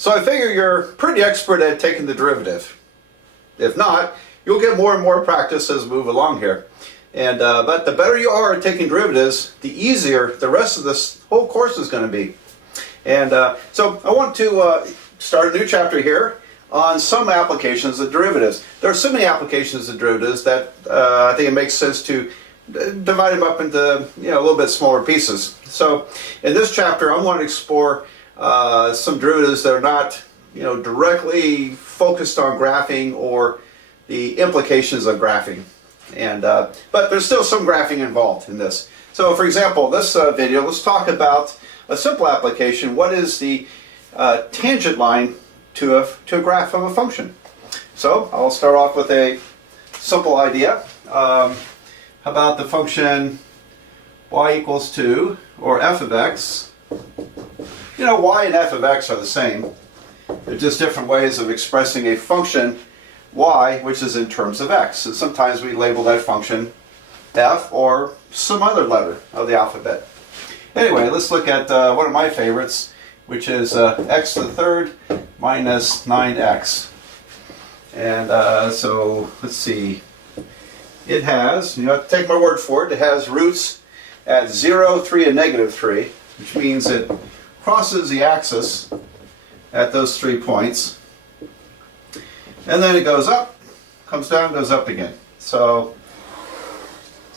So I figure you're pretty expert at taking the derivative. If not, you'll get more and more practice as we move along here. And but the better you are at taking derivatives, the easier the rest of this whole course is going to be. And so I want to start a new chapter here on some applications of derivatives. There are so many applications of derivatives that I think it makes sense to divide them up into a little bit smaller pieces. So in this chapter, I want to explore some derivatives that are not directly focused on graphing or the implications of graphing. And but there's still some graphing involved in this. So for example, this video, let's talk about a simple application. What is the tangent line to a graph of a function? So I'll start off with a simple idea. How about the function y equals 2, or f of x? Y and f of x are the same. They're just different ways of expressing a function y, which is in terms of x. And sometimes we label that function f or some other letter of the alphabet. Anyway, let's look at one of my favorites, which is x to the third minus 9x. And so let's see. It has, you have to take my word for it, it has roots at 0, 3, and negative 3, which means it crosses the axis at those 3 points. And then it goes up, comes down, goes up again. So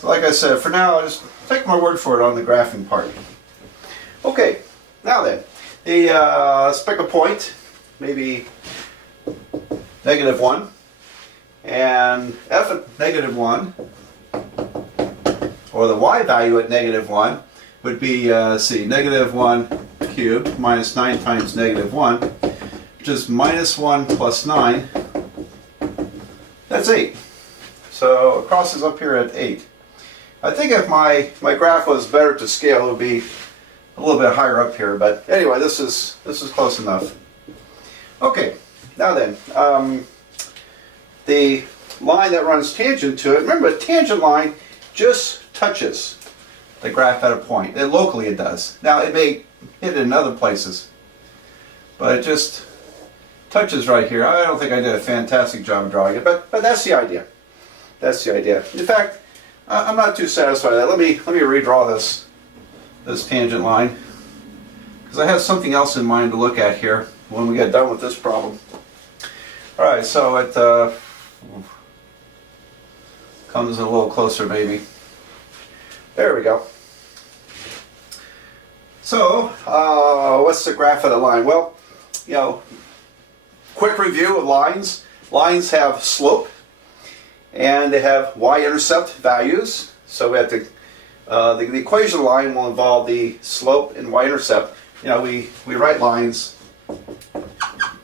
like I said, for now, just take my word for it on the graphing part. Okay, now then, let's pick a point, maybe negative 1, and f at negative 1, or the y value at negative 1, would be, negative 1 cubed minus 9 times negative 1, which is minus 1 plus 9. That's 8. So it crosses up here at 8. I think if my graph was better to scale, it would be a little bit higher up here. But anyway, this is close enough. Okay, now then, the line that runs tangent to it. Remember, a tangent line just touches the graph at a point. Locally it does. Now it may hit it in other places, but it just touches right here. I don't think I did a fantastic job drawing it, but that's the idea. That's the idea. In fact, I'm not too satisfied with that. Let me redraw this tangent line, because I have something else in mind to look at here when we get done with this problem. All right, so it comes a little closer, maybe. There we go. So, what's the graph of the line? Well, quick review of lines. Lines have slope, and they have y-intercept values. So we have to, the equation of the line will involve the slope and y-intercept. We write lines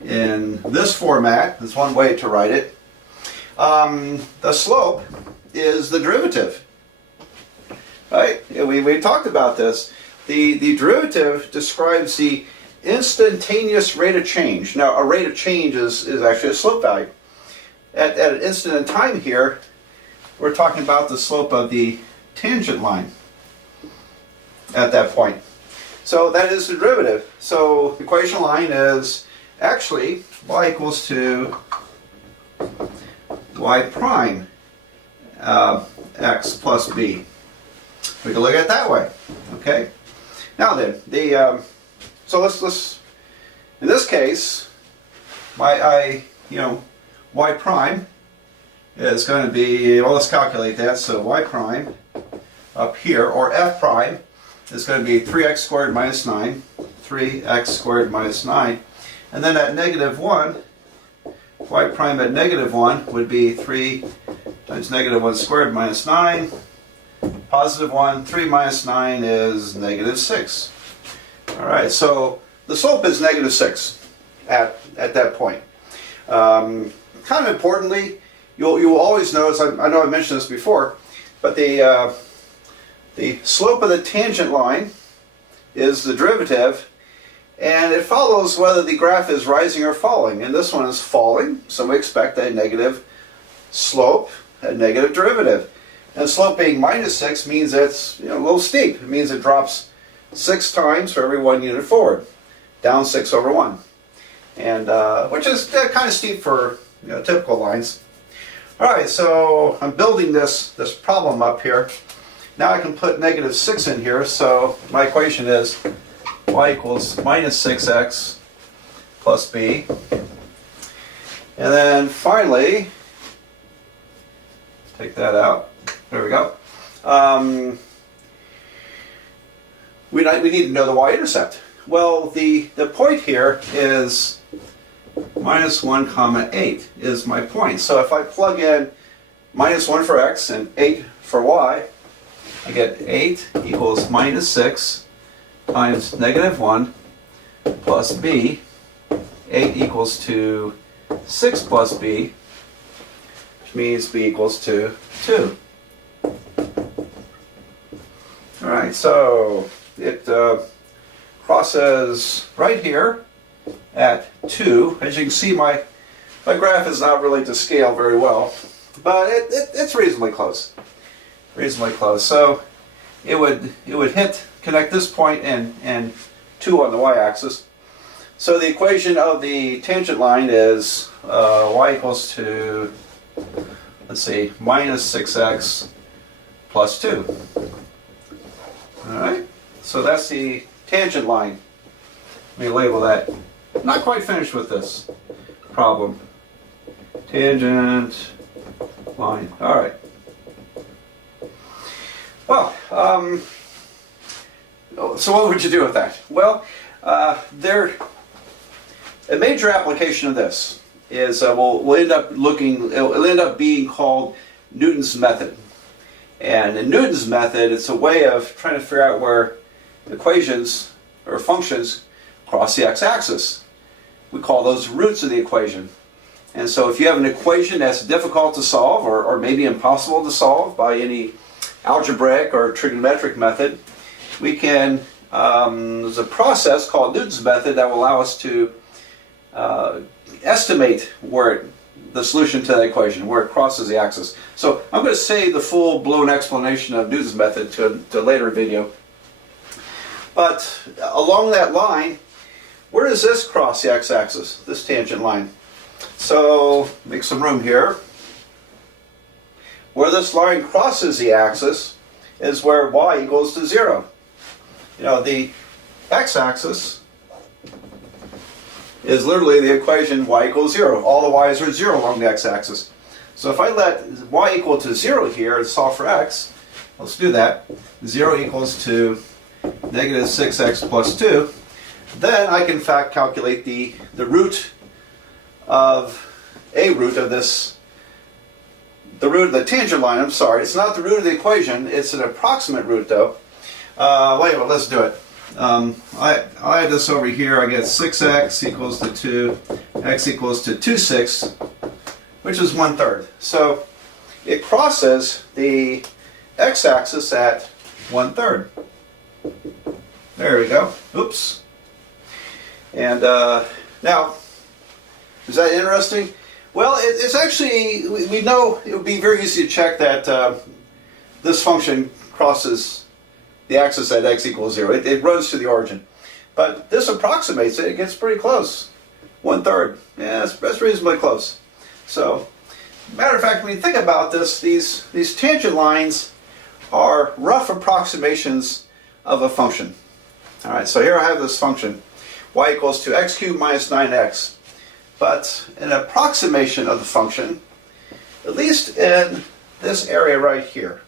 in this format. That's one way to write it. The slope is the derivative. Right? We talked about this. The derivative describes the instantaneous rate of change. Now, a rate of change is actually a slope value. At an instant in time here, we're talking about the slope of the tangent line at that point. So that is the derivative. So the equation line is actually y equals to y prime x plus b. We can look at it that way. Okay. Now then, so let's in this case, y prime is going to be, well, let's calculate that. So y prime up here, or f prime, is going to be 3x squared minus 9, 3x squared minus 9, and then at negative 1, y prime at negative 1 would be 3 times negative 1 squared minus 9. Positive 1, 3 minus 9 is negative 6. Alright, so the slope is negative 6 at that point. Kind of importantly, you will always notice, I know I mentioned this before, but the slope of the tangent line is the derivative, and it follows whether the graph is rising or falling. And this one is falling, so we expect a negative slope, a negative derivative. And slope being minus 6 means it's a little steep. It means it drops 6 times for every 1 unit forward, down 6 over 1. and which is kind of steep for typical lines. All right, so I'm building this problem up here. Now I can put -6 in here, so my equation is y equals -6x plus b. And then finally, take that out. There we go. We need to know the y-intercept. Well, the point here is -1, 8 is my point. So if I plug in -1 for x and 8 for y, I get 8 equals -6 times -1 plus b. 8 equals to 6 plus b, which means b equals to 2. All right, so it crosses right here at 2. As you can see, my graph is not really to scale very well, but it's reasonably close. Reasonably close. So it would connect this point and 2 on the y-axis. So the equation of the tangent line is y equals to, let's see, -6x plus 2. All right. So that's the tangent line. Let me label that. Not quite finished with this problem. Tangent line. All right. Well, so what would you do with that? Well, a major application of this is we'll end up it'll end up being called Newton's method. And in Newton's method, it's a way of trying to figure out where equations or functions cross the x-axis. We call those roots of the equation. And so if you have an equation that's difficult to solve or maybe impossible to solve by any algebraic or trigonometric method, we can, there's a process called Newton's method that will allow us to estimate the solution to that equation, where it crosses the axis. So I'm going to save the full-blown explanation of Newton's method to a later video. But along that line, where does this cross the x-axis, this tangent line? So make some room here. Where this line crosses the axis is where y equals to 0. You know, the x-axis is literally the equation y equals 0. All the y's are 0 along the x-axis. So if I let y equal to 0 here and solve for x, let's do that. 0 equals to -6x plus 2. Then I can in fact calculate the root of this, the root of the tangent line. I'm sorry, it's not the root of the equation, it's an approximate root though. Wait a minute, let's do it. I have this over here. I get 6x equals to 2, x equals to 2/6, which is 1/3. So it crosses the x-axis at 1/3. There we go. Oops. And now, is that interesting? Well, it's actually, we know it would be very easy to check that this function crosses the axis at x equals 0. It runs to the origin. But this approximates it. It gets pretty close. 1/3. Yeah, that's reasonably close. So, matter of fact, when you think about this, these tangent lines are rough approximations of a function. All right, so here I have this function, y equals to x cubed minus 9x. But an approximation of the function, at least in this area right here.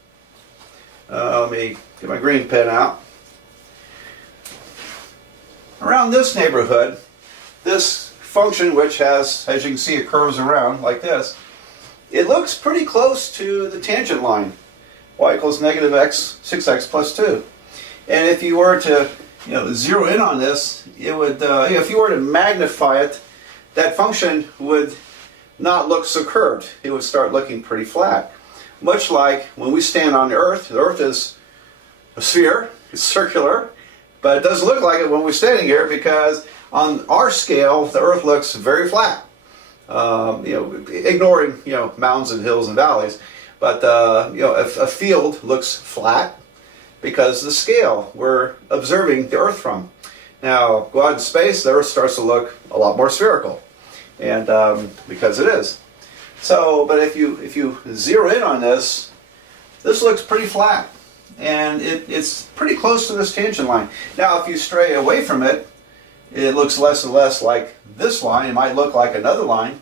Let me get my green pen out. Around this neighborhood, this function, which has, as you can see, it curves around like this, it looks pretty close to the tangent line, y equals -6x plus 2. And if you were to zero in on this, it would, if you were to magnify it, that function would not look so curved. It would start looking pretty flat. Much like when we stand on the Earth is a sphere, it's circular, but it doesn't look like it when we're standing here because on our scale, the Earth looks very flat. Ignoring mountains and hills and valleys, but a field looks flat because the scale we're observing the Earth from. Now, go out in space, the Earth starts to look a lot more spherical, and because it is. So, but if you zero in on this, this looks pretty flat, and it's pretty close to this tangent line. Now, if you stray away from it, it looks less and less like this line. It might look like another line.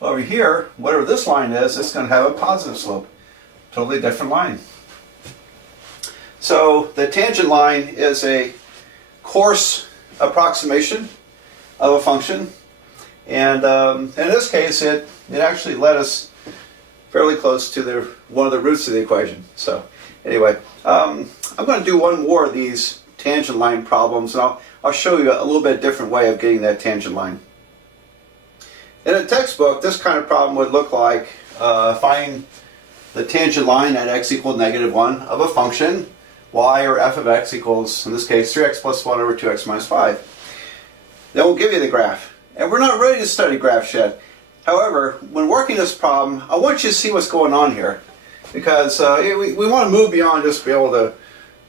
Over here, whatever this line is, it's going to have a positive slope. Totally different line. So the tangent line is a coarse approximation of a function, and in this case it actually led us fairly close to one of the roots of the equation. So anyway, I'm going to do one more of these tangent line problems, and I'll show you a little bit different way of getting that tangent line. In a textbook, this kind of problem would look like find the tangent line at x equals -1 of a function y or f of x equals, in this case, 3x plus 1 over 2x minus 5. They won't give you the graph. And we're not ready to study graphs yet. However, when working this problem, I want you to see what's going on here. Because we want to move beyond just be able to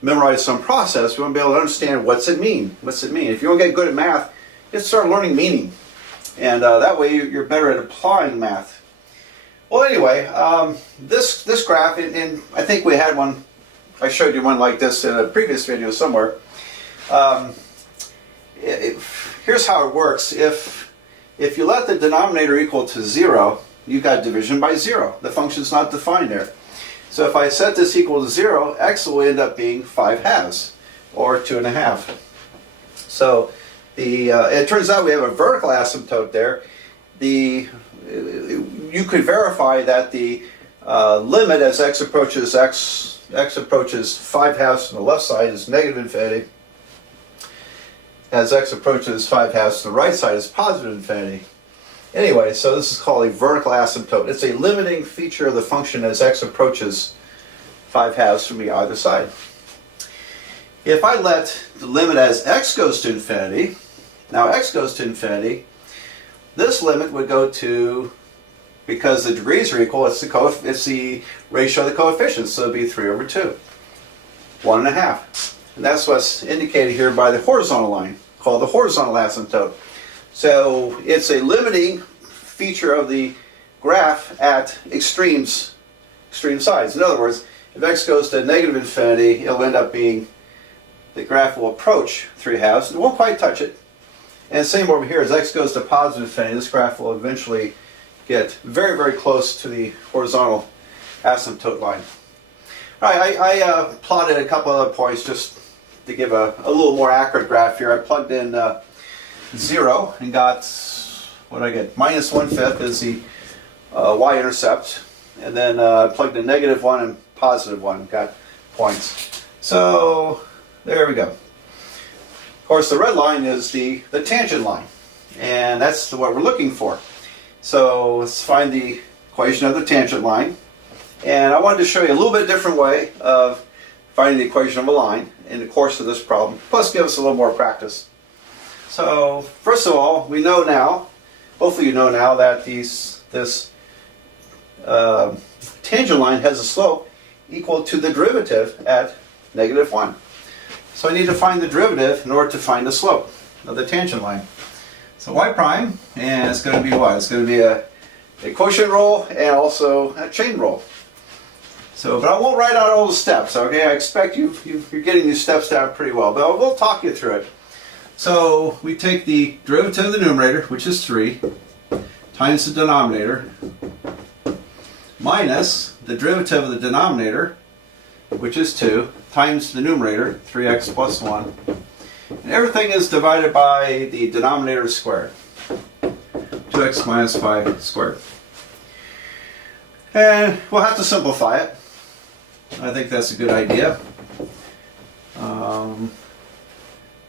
memorize some process. We want to be able to understand what's it mean. What's it mean? If you want to get good at math, just start learning meaning. And that way you're better at applying math. Well, anyway, this graph, and I think we had one, I showed you one like this in a previous video somewhere. Here's how it works. If you let the denominator equal to 0, you got division by 0. The function's not defined there. So if I set this equal to 0, x will end up being 5/2, or 2.5. So it turns out we have a vertical asymptote there. You could verify that the limit as x approaches 5/2 on the left side is negative infinity. As x approaches 5/2 to the right side is positive infinity. Anyway, so this is called a vertical asymptote. It's a limiting feature of the function as x approaches 5/2 from either side. If I let the limit as x goes to infinity, now x goes to infinity, this limit would go to, because the degrees are equal, it's the ratio of the coefficients, so it would be 3 over 2, 1.5. And that's what's indicated here by the horizontal line, called the horizontal asymptote. So it's a limiting feature of the graph at extreme sides. In other words, if x goes to negative infinity, it'll end up being, the graph will approach 3/2. It won't quite touch it. And same over here, as x goes to positive infinity, this graph will eventually get very, very close to the horizontal asymptote line. All right, I plotted a couple other points just to give a little more accurate graph here. I plugged in 0 and got, what did I get? -1/5 is the y-intercept. And then plugged in -1 and +1, got points. So there we go. Of course, the red line is the tangent line, and that's what we're looking for. So let's find the equation of the tangent line. And I wanted to show you a little bit different way of finding the equation of a line in the course of this problem, plus give us a little more practice. So first of all, we know now, hopefully you know now, that this tangent line has a slope equal to the derivative at -1. So I need to find the derivative in order to find the slope of the tangent line. So y prime, and it's going to be what? It's going to be a quotient rule and also a chain rule. So, but I won't write out all the steps, okay? I expect you're getting these steps down pretty well, but we'll talk you through it. So we take the derivative of the numerator, which is 3, times the denominator, minus the derivative of the denominator, which is 2, times the numerator, 3x plus 1. And everything is divided by the denominator squared, 2x minus 5 squared. And we'll have to simplify it. I think that's a good idea.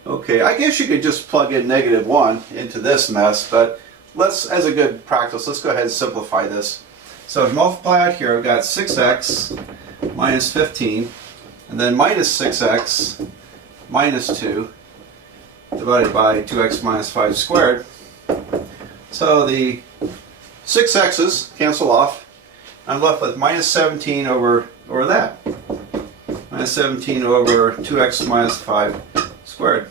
Okay, I guess you could just plug in -1 into this mess, but let's, as a good practice, let's go ahead and simplify this. So to multiply out here, I've got 6x minus 15, and then minus 6x minus 2, divided by 2x minus 5 squared. So the 6x's cancel off. I'm left with minus 17 over that. Minus 17 over 2x minus 5 squared.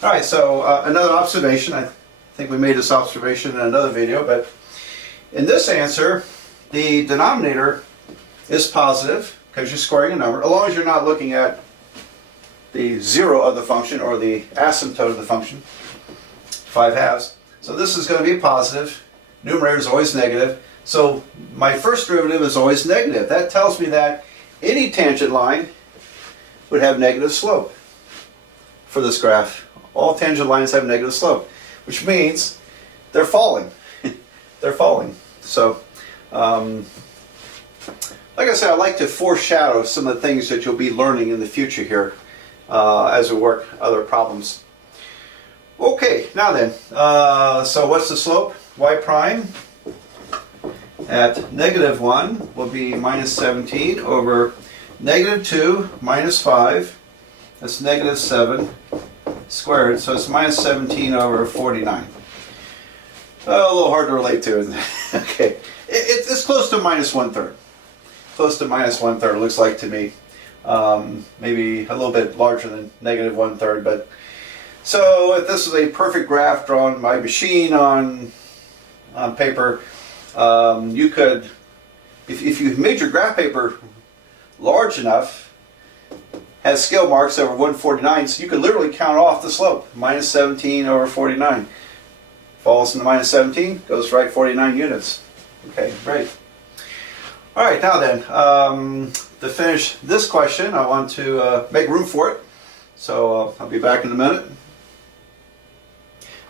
All right, so another observation. I think we made this observation in another video, but in this answer, the denominator is positive because you're squaring a number, as long as you're not looking at the zero of the function or the asymptote of the function, 5/2. So this is going to be positive. Numerator is always negative. So my first derivative is always negative. That tells me that any tangent line would have negative slope for this graph. All tangent lines have negative slope, which means they're falling. They're falling. So, like I said, I like to foreshadow some of the things that you'll be learning in the future here as we work other problems. Okay, now then, so what's the slope? Y prime at -1 will be -17 over -2 minus 5. That's -7 squared, so it's -17 over 49. A little hard to relate to, isn't it? Okay, it's close to -1/3. Close to -1/3 looks like to me. Maybe a little bit larger than -1/3, but so if this is a perfect graph drawn by machine on paper, you could, if you made your graph paper large enough, has scale marks over 149, so you could literally count off the slope. -17 over 49. Falls into -17, goes right 49 units. Okay, great. All right, now then, to finish this question, I want to make room for it. So I'll be back in a minute.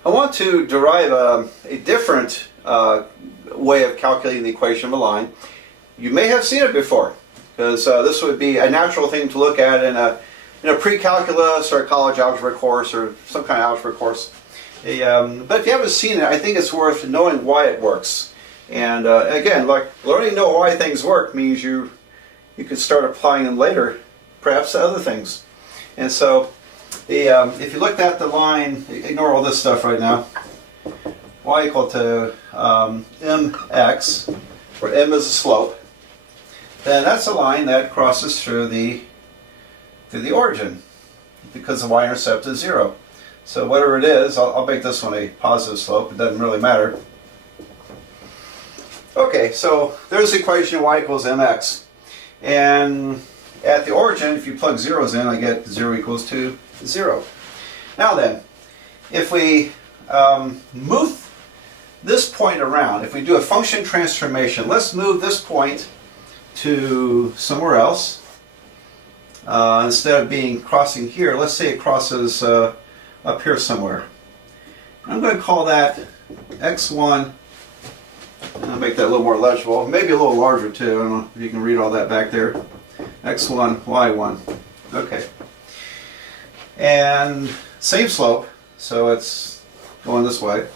I want to derive a different way of calculating the equation of a line. You may have seen it before, because this would be a natural thing to look at in a pre-calculus or a college algebra course or some kind of algebra course. But if you haven't seen it, I think it's worth knowing why it works. And again, like learning to know why things work means you can start applying them later, perhaps to other things. And so, if you looked at the line, ignore all this stuff right now. Y equal to mx, where m is the slope. Then that's a line that crosses through the origin, because the y-intercept is 0. So whatever it is, I'll make this one a positive slope. It doesn't really matter. Okay, so there's the equation y equals mx. And at the origin, if you plug zeros in, I get 0 equals to 0. Now then, if we move this point around, if we do a function transformation, let's move this point to somewhere else. Instead of being crossing here, let's say it crosses up here somewhere. I'm going to call that x1. I'll make that a little more legible, maybe a little larger too. I don't know if you can read all that back there. x1, y1. Okay. And same slope, so it's going this way.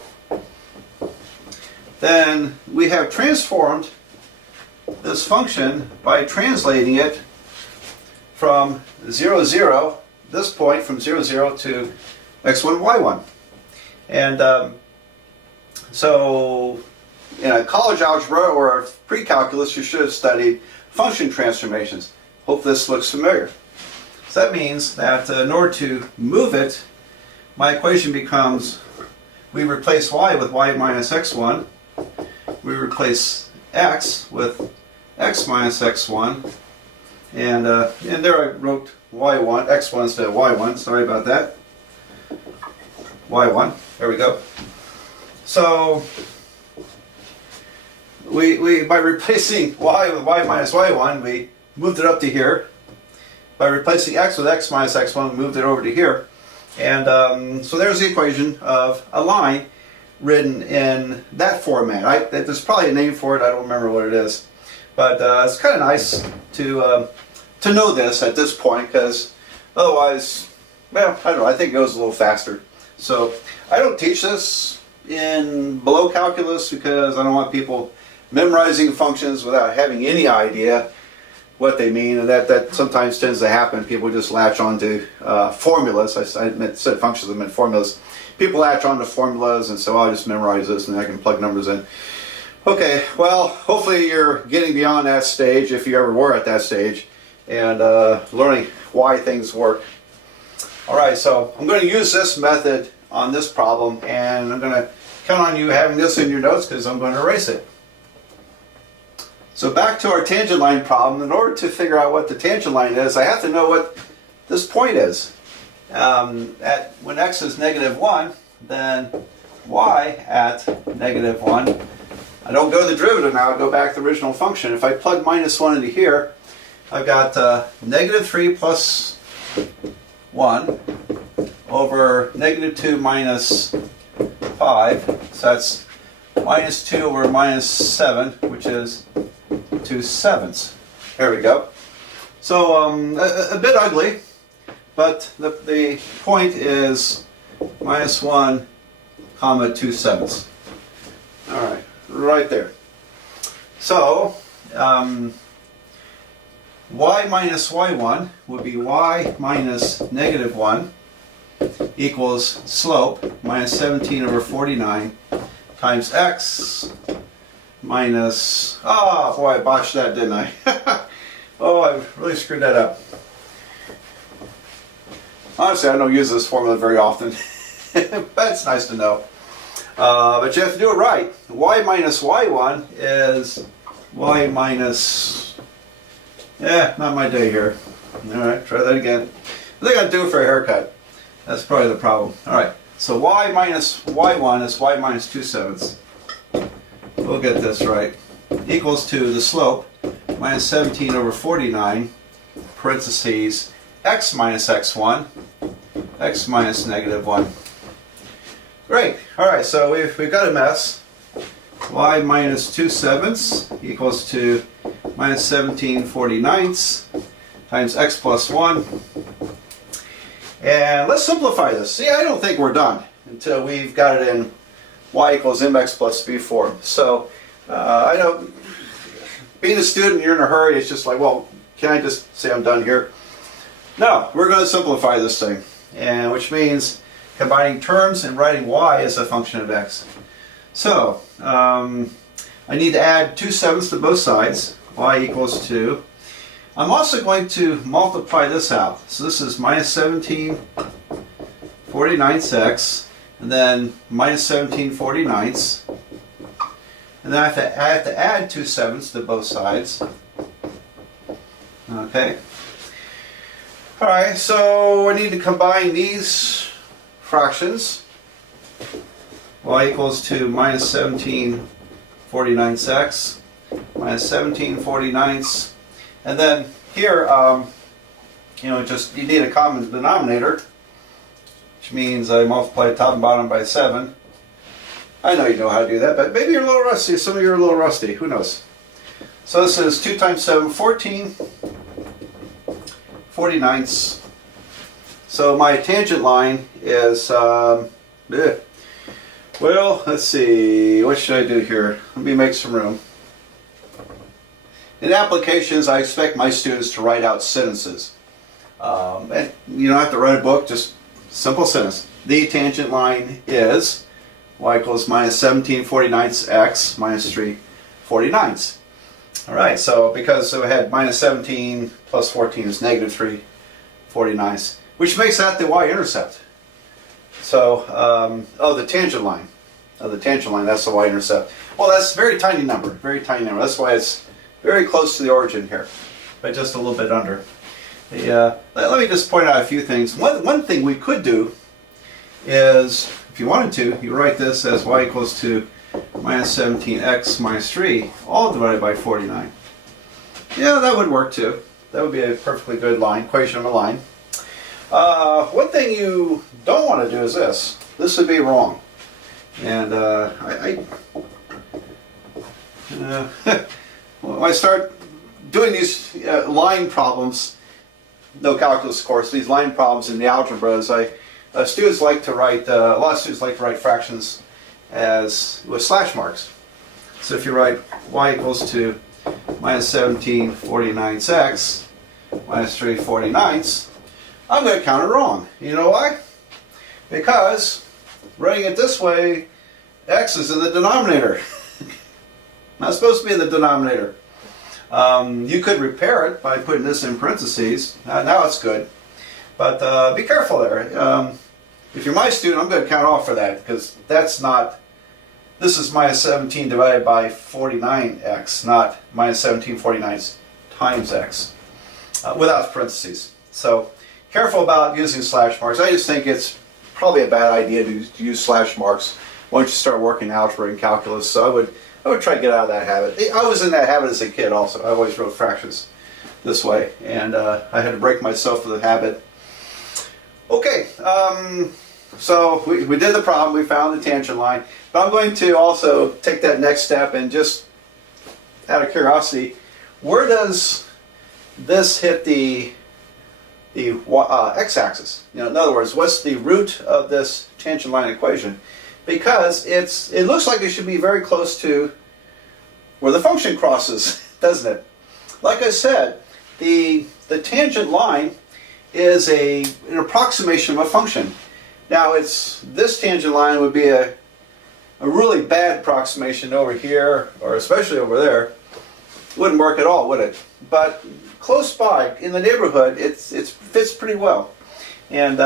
Then we have transformed this function by translating it from 0, 0, this point from 0, 0 to x1, y1. And so in a college algebra or a pre-calculus, you should have studied function transformations. Hope this looks familiar. So that means that in order to move it, my equation becomes, we replace y with y minus x1, we replace x with x minus x1, and there I wrote y1, x1 instead of y1, sorry about that. y1, there we go. So we by replacing y with y minus y1, we moved it up to here. By replacing x with x minus x1, we moved it over to here. And so there's the equation of a line written in that format. There's probably a name for it, I don't remember what it is. But it's kind of nice to know this at this point, because otherwise, well, I don't know, I think it goes a little faster. So I don't teach this in below calculus because I don't want people memorizing functions without having any idea what they mean, and that sometimes tends to happen. People just latch onto formulas. I said functions, I meant formulas. People latch onto formulas and so I'll just memorize this and I can plug numbers in. Okay, well, hopefully you're getting beyond that stage, if you ever were at that stage, and learning why things work. Alright, so I'm going to use this method on this problem, and I'm going to count on you having this in your notes because I'm going to erase it. So back to our tangent line problem. In order to figure out what the tangent line is, I have to know what this point is. When x is -1, then y at -1. I don't go to the derivative now, I go back to the original function. If I plug -1 into here, I've got -3 plus 1 over -2 minus 5. So that's -2 over -7, which is 2/7. There we go. So a bit ugly, but the point is -1, comma 2/7. All right, right there. So y minus y1 would be y minus -1 equals slope minus 17 over 49 times x minus, oh boy, I botched that, didn't I? Oh, I really screwed that up. Honestly, I don't use this formula very often, but it's nice to know. But you have to do it right. Y minus y1 is y minus, not my day here. Alright, try that again. I think I'd do it for a haircut. That's probably the problem. Alright, so y minus y1 is y minus 2/7. We'll get this right. Equals to the slope, minus 17 over 49, parentheses, x minus x1, x minus -1. Great. Alright, so we've got a mess. Y minus 2/7 equals to minus 17/49 times x plus 1. And let's simplify this. See, I don't think we're done until we've got it in y equals mx plus b form. So I know being a student, you're in a hurry. It's just like, well, can I just say I'm done here? No, we're going to simplify this thing, and which means combining terms and writing y as a function of x. So I need to add 2/7 to both sides. Y equals 2. I'm also going to multiply this out. So this is minus 17/49x, and then minus 17/49. And then I have to add 2/7 to both sides. Okay. Alright, so I need to combine these fractions. Y equals to minus 17/49x, minus 17/49. And then here, just you need a common denominator, which means I multiply top and bottom by 7. I know you know how to do that, but maybe you're a little rusty. Some of you are a little rusty. Who knows? So this is 2 times 7, 14. 49. So my tangent line is, well, let's see, what should I do here? Let me make some room. In applications, I expect my students to write out sentences. And you don't have to write a book, just simple sentence. The tangent line is y equals minus 17/49 x minus 3/49. Alright, so because we had minus 17 plus 14 is negative 3/49, which makes that the y-intercept. So, the tangent line. The tangent line, that's the y-intercept. Well, that's a very tiny number, very tiny number. That's why it's very close to the origin here, but just a little bit under. Let me just point out a few things. One thing we could do is, if you wanted to, you write this as y equals to minus 17x minus 3, all divided by 49. Yeah, that would work too. That would be a perfectly good line, equation of a line. One thing you don't want to do is this. This would be wrong. And when I start doing these line problems, no calculus of course, these line problems in the algebras, students like to write, a lot of students like to write fractions with slash marks. So if you write y equals to minus 17/49x minus 3/49, I'm going to count it wrong. You know why? Because writing it this way, x is in the denominator. Not supposed to be in the denominator. You could repair it by putting this in parentheses. Now it's good. But be careful there. If you're my student, I'm going to count off for that, because that's not, this is minus 17 divided by 49x, not minus 17 49 times x, without parentheses. So careful about using slash marks. I just think it's probably a bad idea to use slash marks once you start working algebra and calculus. So I would try to get out of that habit. I was in that habit as a kid also. I always wrote fractions this way, and I had to break myself of the habit. Okay, so we did the problem, we found the tangent line, but I'm going to also take that next step and just, out of curiosity, where does this hit the x-axis? You know, in other words, what's the root of this tangent line equation? Because it looks like it should be very close to where the function crosses, doesn't it? Like I said, the tangent line is an approximation of a function. Now this tangent line would be a really bad approximation over here, or especially over there. Wouldn't work at all, would it? But close by, in the neighborhood, it fits pretty well. And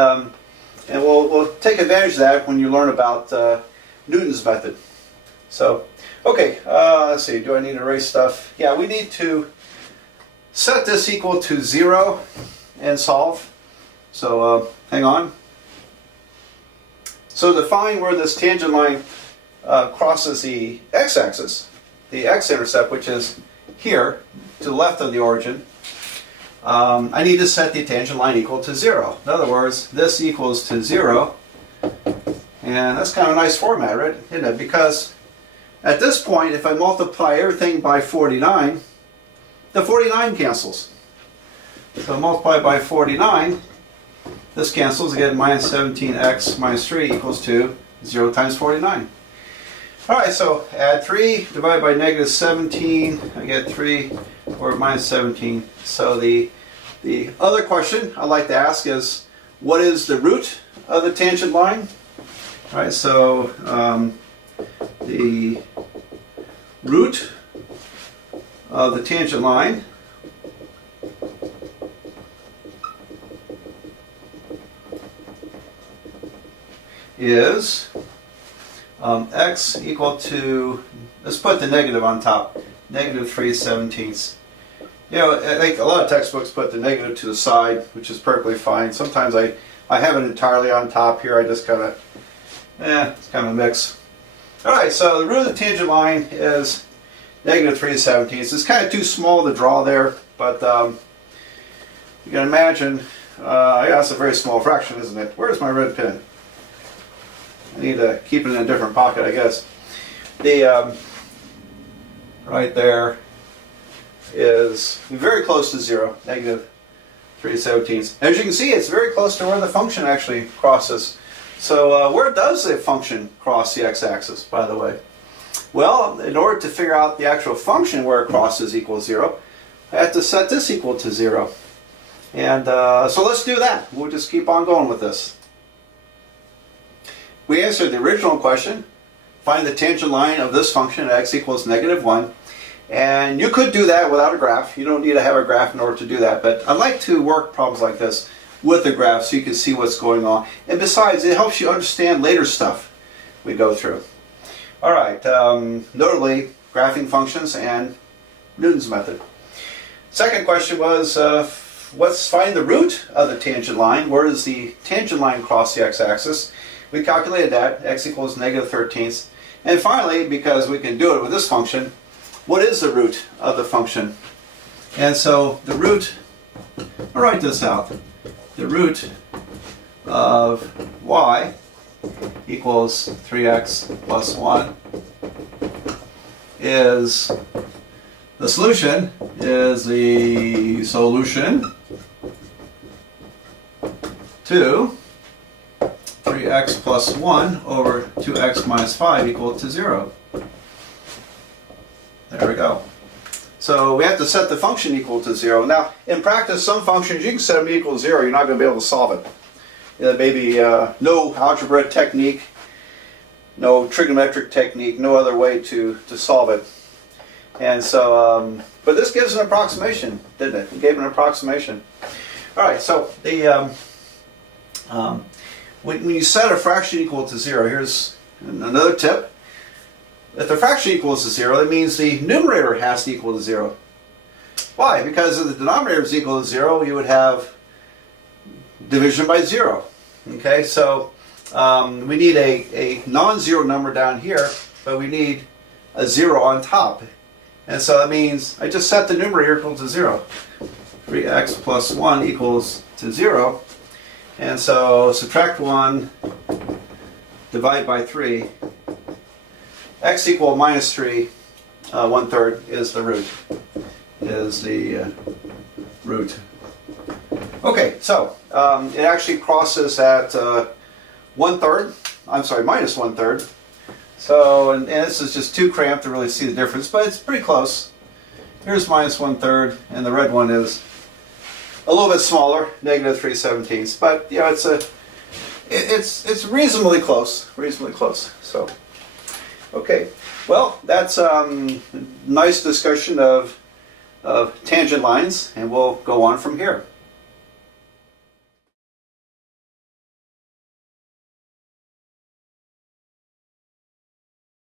we'll take advantage of that when you learn about Newton's method. So, okay, let's see, do I need to erase stuff? Yeah, we need to set this equal to 0 and solve. So, hang on. So to find where this tangent line crosses the x-axis, the x-intercept, which is here, to the left of the origin, I need to set the tangent line equal to 0. In other words, this equals to 0, and that's kind of a nice format, right? Isn't it? Because at this point, if I multiply everything by 49, the 49 cancels. So multiply by 49, this cancels, again, minus 17x minus 3 equals to 0 times 49. Alright, so add 3, divide by negative 17, I get 3, or minus 17. So the other question I'd like to ask is, what is the root of the tangent line? Alright, so the root of the tangent line is x equal to, let's put the negative on top, negative 3/17. You know, I think a lot of textbooks put the negative to the side, which is perfectly fine. Sometimes I have it entirely on top here. I just kind of, it's kind of a mix. Alright, so the root of the tangent line is negative 3/17. It's kind of too small to draw there, but you can imagine, yeah, it's a very small fraction, isn't it? Where's my red pen? I need to keep it in a different pocket, I guess. The right there is very close to 0, negative 3/17. As you can see, it's very close to where the function actually crosses. So where does the function cross the x-axis, by the way? Well, in order to figure out the actual function where it crosses equals 0, I have to set this equal to 0. And so let's do that. We'll just keep on going with this. We answered the original question, find the tangent line of this function at x equals negative 1. And you could do that without a graph. You don't need to have a graph in order to do that. But I like to work problems like this with a graph so you can see what's going on. And besides, it helps you understand later stuff we go through. All right, notably, graphing functions and Newton's method. Second question was, let's find the root of the tangent line. Where does the tangent line cross the x-axis? We calculated that, x equals negative 13ths. And finally, because we can do it with this function, what is the root of the function? And so the root, I'll write this out. The root of y equals 3x plus 1 is, the solution is the solution to 3x plus 1 over 2x minus 5 equal to 0. There we go. So we have to set the function equal to 0. Now, in practice, some functions you can set them equal to 0. You're not going to be able to solve it. Maybe no algebra technique, no trigonometric technique, no other way to solve it. And so, but this gives an approximation, didn't it? It gave an approximation. All right, so the When you set a fraction equal to 0, here's another tip. If the fraction equals to 0, that means the numerator has to equal to 0. Why? Because if the denominator is equal to 0, you would have division by 0. Okay, so we need a non-zero number down here, but we need a 0 on top. And so that means I just set the numerator equal to 0. 3x plus 1 equals to 0. And so subtract 1, divide by 3. X equal minus 3, 1/3 is the root. Okay, so it actually crosses at 1/3. I'm sorry, minus 1/3. So, and this is just too cramped to really see the difference, but it's pretty close. Here's minus 1/3, and the red one is a little bit smaller, negative 3/17. But you know, it's reasonably close, So, okay, well, that's nice discussion of tangent lines, and we'll go on from here.